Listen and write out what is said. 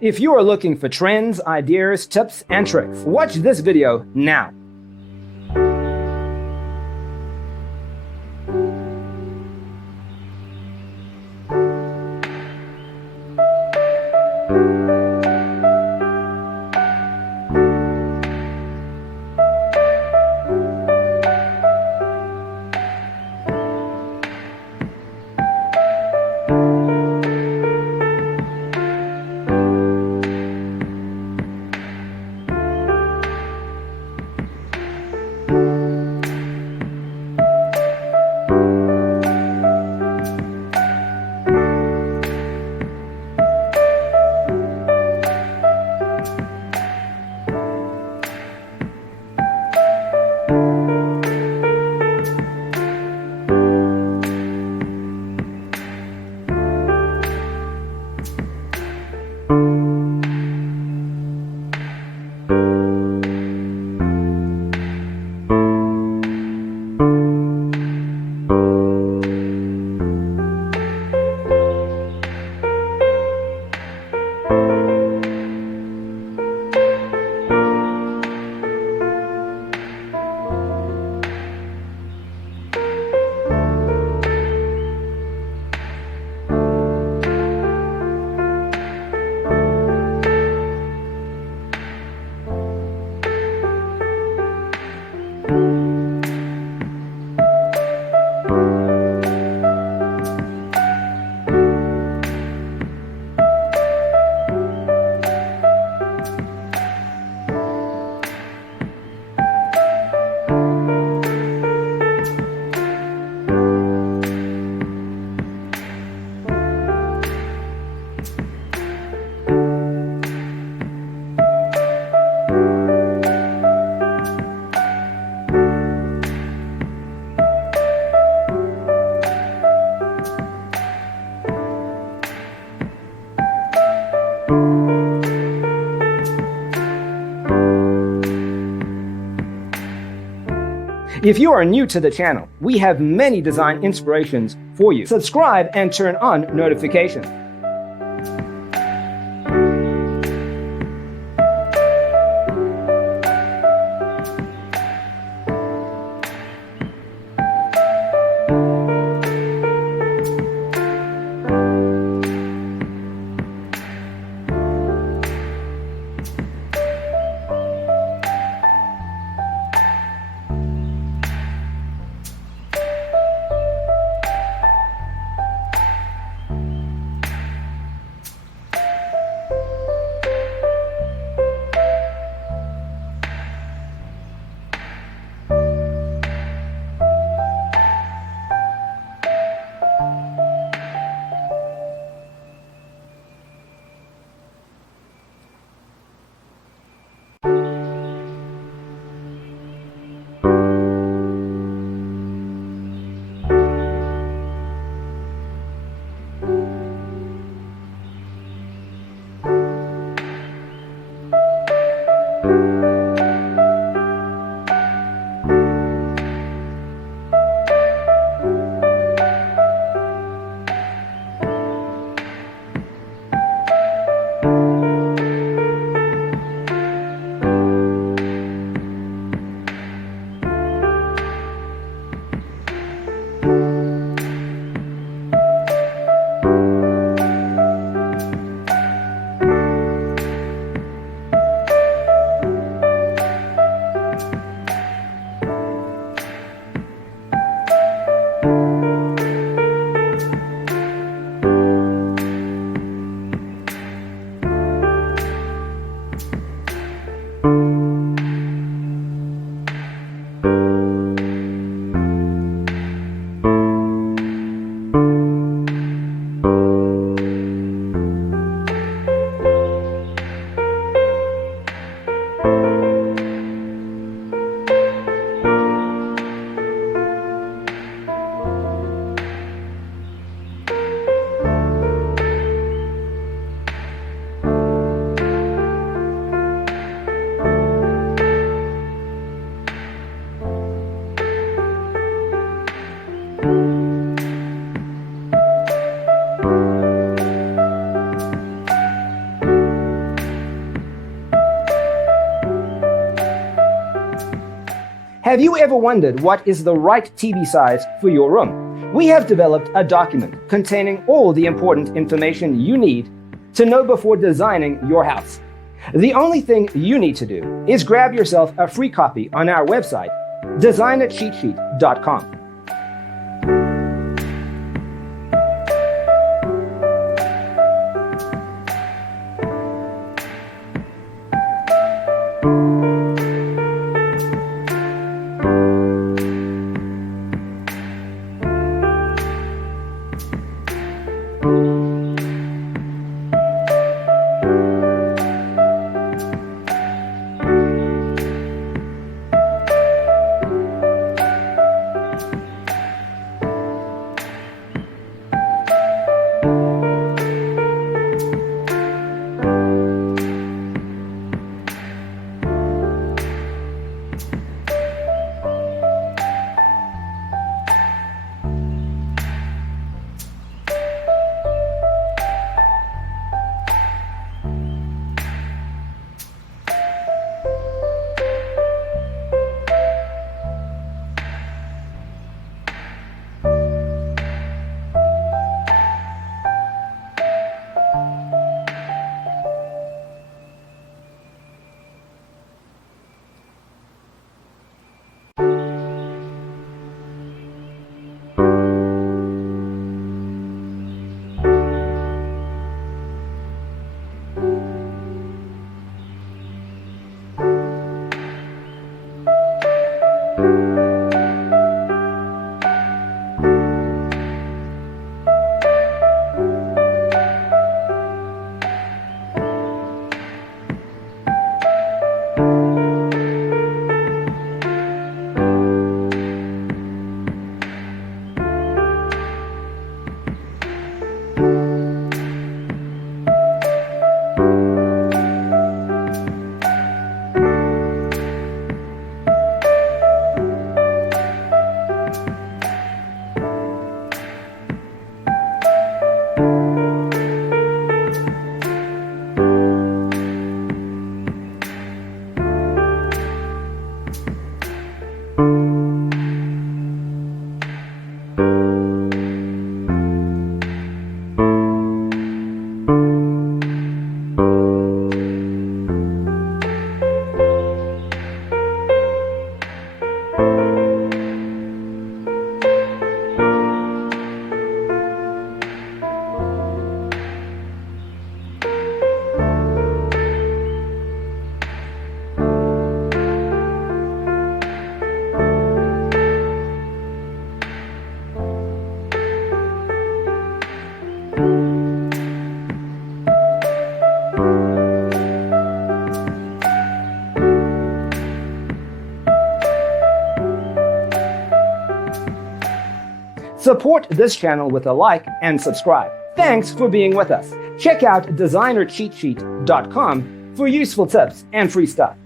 If you are looking for trends, ideas, tips, and tricks, watch this video now. If you are new to the channel, we have many design inspirations for you. Subscribe and turn on notifications. Have you ever wondered what is the right TV size for your room? We have developed a document containing all the important information you need to know before designing your house. The only thing you need to do is grab yourself a free copy on our website, designercheatsheet.com. Support this channel with a like and subscribe. Thanks for being with us. Check out designercheatsheet.com for useful tips and free stuff.